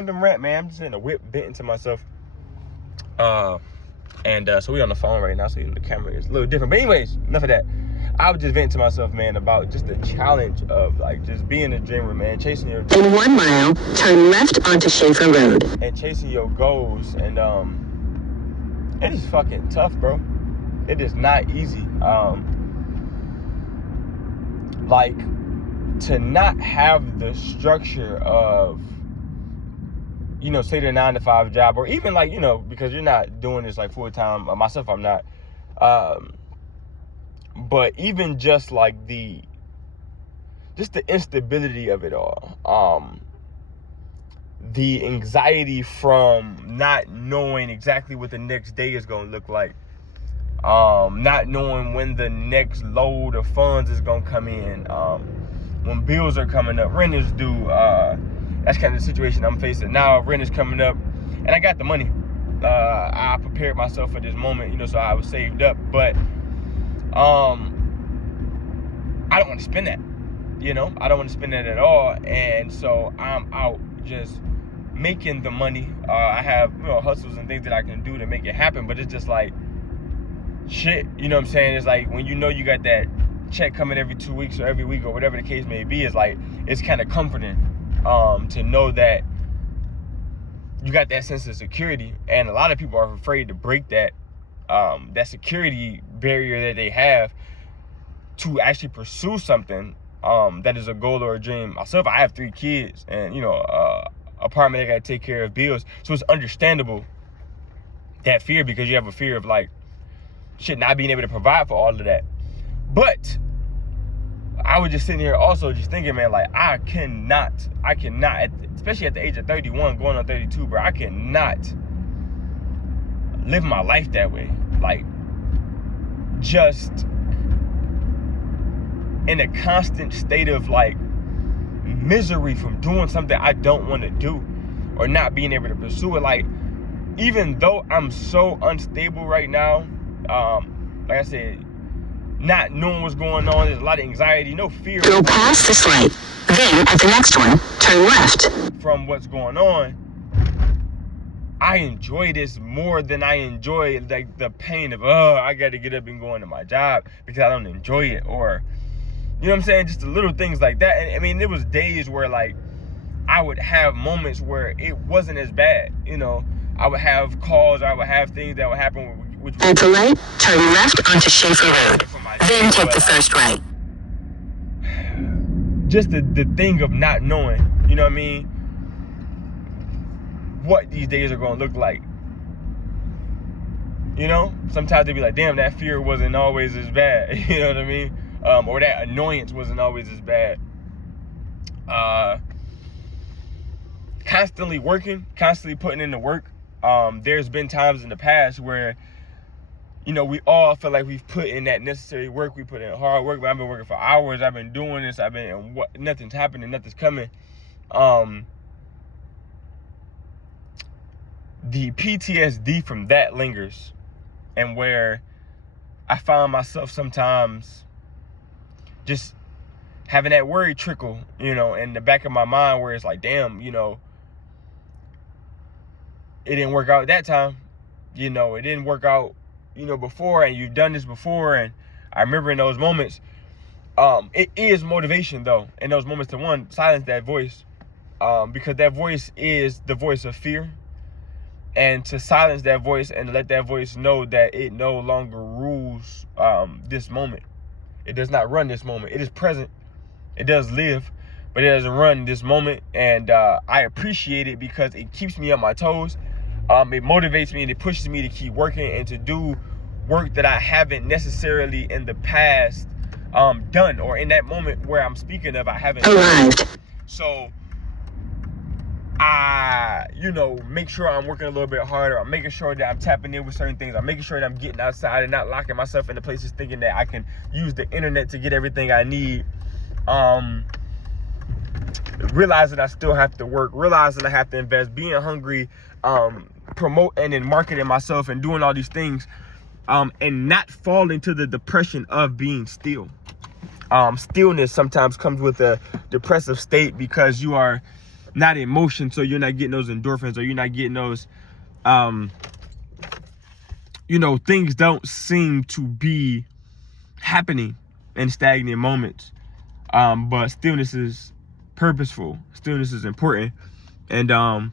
random rant, man. I'm just in the whip venting to myself. So we on the phone right now, so the camera is a little different. But anyways, enough of that. I was just venting to myself, man, about just the challenge of like just being a dreamer, man, chasing your in 1 mile, turn left onto Schaefer Road. And chasing your goals. And it is fucking tough, bro. It is not easy. Like, to not have the structure of, you know, say the 9-to-5 job, or even like, you know, because you're not doing this like full time. Myself, I'm not. But even just like the instability of it all, the anxiety from not knowing exactly what the next day is going to look like, not knowing when the next load of funds is going to come in, when bills are coming up, rent is due. That's kind of the situation I'm facing now. Rent is coming up, and I got the money. I prepared myself for this moment, you know, so I was saved up. But I don't want to spend that, you know. I don't want to spend that at all. And so I'm out just making the money. I have, you know, hustles and things that I can do to make it happen. But it's just like, shit, you know what I'm saying? It's like when you know you got that check coming every 2 weeks or every week or whatever the case may be, it's like, it's kind of comforting to know that you got that sense of security. And a lot of people are afraid to break that security barrier that they have to actually pursue something that is a goal or a dream. Myself, I have 3 kids, and you know, apartment, I gotta take care of bills, so it's understandable, that fear, because you have a fear of like shit, not being able to provide for all of that. But I was just sitting here also just thinking, man, like I cannot, especially at the age of 31, going on 32, bro, I cannot live my life that way. Like, just in a constant state of like misery from doing something I don't want to do, or not being able to pursue it. Like, even though I'm so unstable right now, like I said, not knowing what's going on, there's a lot of anxiety, no fear. Go past this light, then at the next one, turn left. From what's going on, I enjoy this more than I enjoy like the pain of, I got to get up and go into my job because I don't enjoy it, or, you know what I'm saying? Just the little things like that. And I mean, there was days where like I would have moments where it wasn't as bad, you know. I would have calls, I would have things that would happen. At the light, turn left onto Schaefer Road, then take the first right. Just the thing of not knowing, you know what I mean, what these days are going to look like. You know, sometimes they'd be like, damn, that fear wasn't always as bad. You know what I mean? Or that annoyance wasn't always as bad. Constantly working, constantly putting in the work. There's been times in the past where, you know, we all feel like we've put in that necessary work. We put in hard work. But I've been working for hours. I've been doing this. Nothing's happening. Nothing's coming. The PTSD from that lingers, and where I find myself sometimes just having that worry trickle, you know, in the back of my mind, where it's like, damn, you know, it didn't work out that time. You know, it didn't work out, you know, before, and you've done this before. And I remember in those moments, it is motivation though, in those moments, to one, silence that voice, because that voice is the voice of fear. And to silence that voice and let that voice know that it no longer rules this moment. It does not run this moment. It is present. It does live, but it doesn't run this moment. And I appreciate it because it keeps me on my toes. It motivates me and it pushes me to keep working and to do work that I haven't necessarily in the past done, or in that moment where I'm speaking of, I haven't done. So I, you know, make sure I'm working a little bit harder. I'm making sure that I'm tapping in with certain things. I'm making sure that I'm getting outside and not locking myself into places thinking that I can use the internet to get everything I need. Realizing I still have to work, realizing I have to invest, being hungry, promoting and marketing myself and doing all these things, and not falling to the depression of being still. Stillness sometimes comes with a depressive state because you are not emotion, so you're not getting those endorphins, or you're not getting those things don't seem to be happening in stagnant moments. But stillness is purposeful. Stillness is important. And I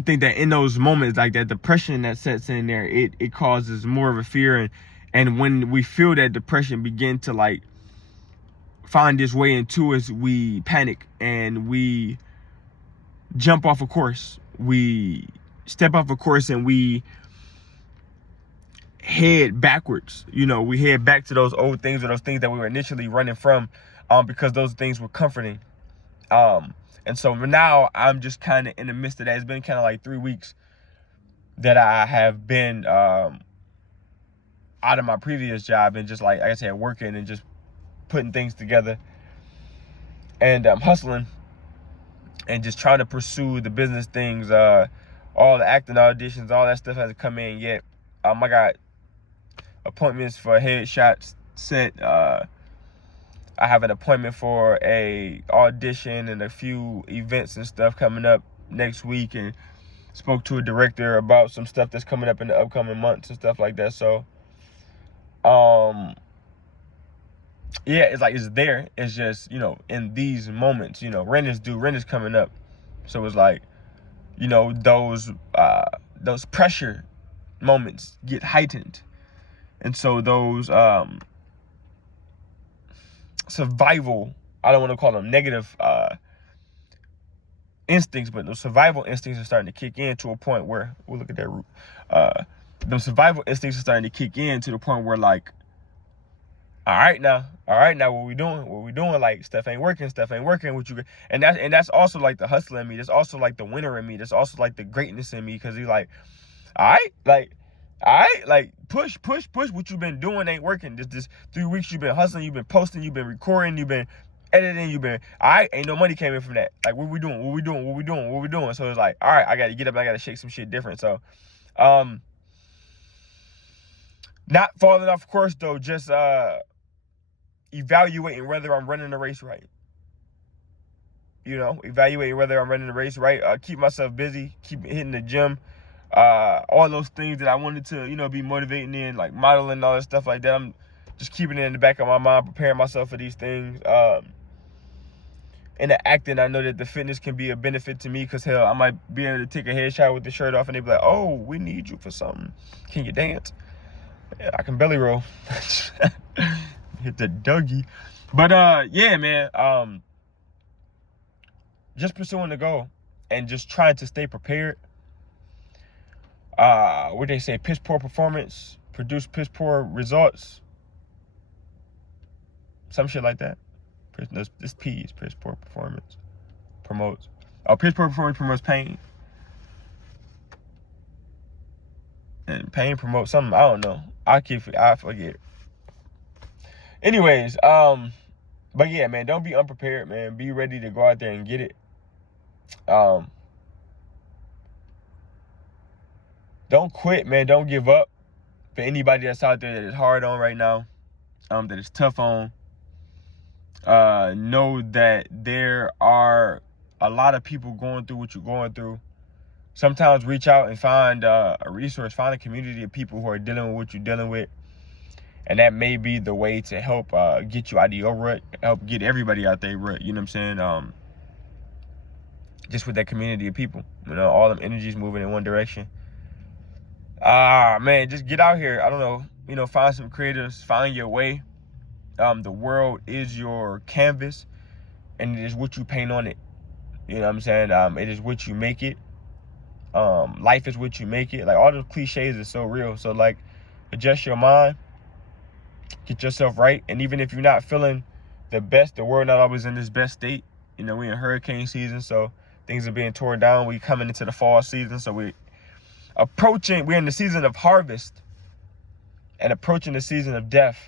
think that in those moments, like that depression that sets in there, it causes more of a fear. And when we feel that depression begin to like find its way into us, we panic and we jump off a course. We step off a course and we head backwards. We head back to those old things, or those things that we were initially running from, because those things were comforting. And so now I'm just kind of in the midst of that. It's been kind of like 3 weeks that I have been out of my previous job, and just like I said, working and just putting things together, and hustling and just trying to pursue the business things. All the acting auditions, all that stuff hasn't come in yet. I got appointments for headshots set. I have an appointment for a audition and a few events and stuff coming up next week, and spoke to a director about some stuff that's coming up in the upcoming months and stuff like that. So yeah, it's like it's there. It's just, in these moments, rent is coming up. So it's like, those pressure moments get heightened. And so those survival, I don't want to call them negative instincts, but those survival instincts are starting to kick in to a point where, we'll look at that root. Those survival instincts are starting to kick in to the point where, like, all right now, what we doing? Like, stuff ain't working. What you, and that's also like the hustler in me. That's also like the winner in me. That's also like the greatness in me, because he's like, all right, push. What you've been doing ain't working. This 3 weeks you've been hustling, you've been posting, you've been recording, you've been editing, all right, ain't no money came in from that. Like, what we doing? So it's like, all right, I got to get up, I got to shake some shit different. So, not falling off course though, just evaluating whether I'm running the race right. Keep myself busy, keep hitting the gym. All those things that I wanted to, be motivating in, like modeling and all that stuff like that. I'm just keeping it in the back of my mind, preparing myself for these things. In the acting, I know that the fitness can be a benefit to me, because hell, I might be able to take a headshot with the shirt off, and they be like, "Oh, we need you for something. Can you dance?" Yeah, I can belly roll. Hit the Dougie. But yeah, man. Just pursuing the goal and just trying to stay prepared. What they say, piss poor performance produce piss poor results. Some shit like that. This P is piss poor performance promotes. Piss poor performance promotes pain. And pain promotes something. I don't know. I forget. Anyways, but yeah, man, don't be unprepared, man. Be ready to go out there and get it. Don't quit, man. Don't give up. For anybody that's out there that is hard on right now, that is tough on, know that there are a lot of people going through what you're going through. Sometimes reach out and find a resource, find a community of people who are dealing with what you're dealing with. And that may be the way to help get you out of your rut, help get everybody out their rut, you know what I'm saying? Just with that community of people, all them energies moving in one direction. Man, just get out here. I don't know, find some creatives, find your way. The world is your canvas, and it is what you paint on it. You know what I'm saying? It is what you make it. Life is what you make it. Like, all those cliches are so real. So, like, adjust your mind, get yourself right. And even if you're not feeling the best, the world not always in its best state. We're in hurricane season, so things are being torn down. We coming into the fall season, so we're in the season of harvest and approaching the season of death.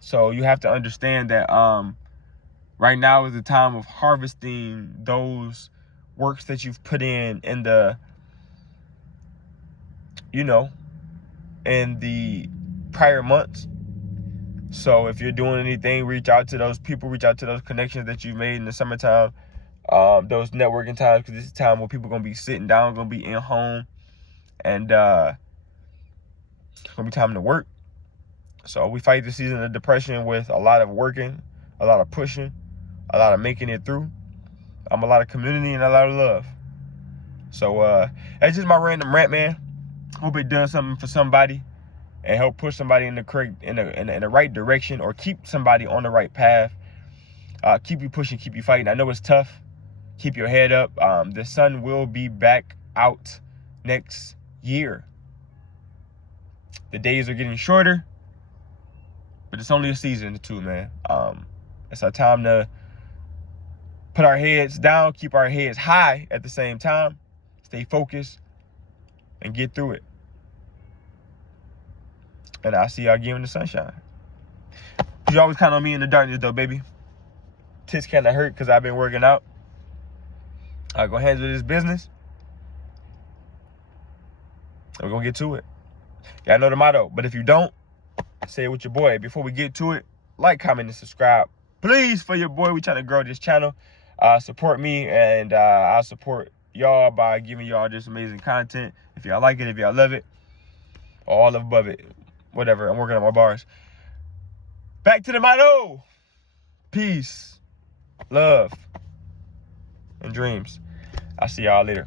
So you have to understand that right now is the time of harvesting those works that you've put in the, in the prior months. So if you're doing anything, reach out to those people, reach out to those connections that you made in the summertime, those networking times, because this is a time where people are going to be sitting down, going to be in home, and it's going to be time to work. So we fight the season of depression with a lot of working, a lot of pushing, a lot of making it through, a lot of community, and a lot of love. So that's just my random rant, man. Hope it does something for somebody and help push somebody in the correct, in the right direction, or keep somebody on the right path. Keep you pushing, keep you fighting. I know it's tough. Keep your head up. The sun will be back out next year. The days are getting shorter, but it's only a season or two, man. It's our time to put our heads down, keep our heads high at the same time, stay focused, and get through it. And I'll see y'all again in the sunshine. You always count on me in the darkness, though, baby. Tits kind of hurt because I've been working out. I'll go handle this business. We're going to get to it. Y'all know the motto. But if you don't, say it with your boy. Before we get to it, like, comment, and subscribe. Please, for your boy. We're trying to grow this channel. Support me, and I'll support y'all by giving y'all this amazing content. If y'all like it, if y'all love it, or all above it. Whatever. I'm working on my bars. Back to the motto. Peace, love, and dreams. I'll see y'all later.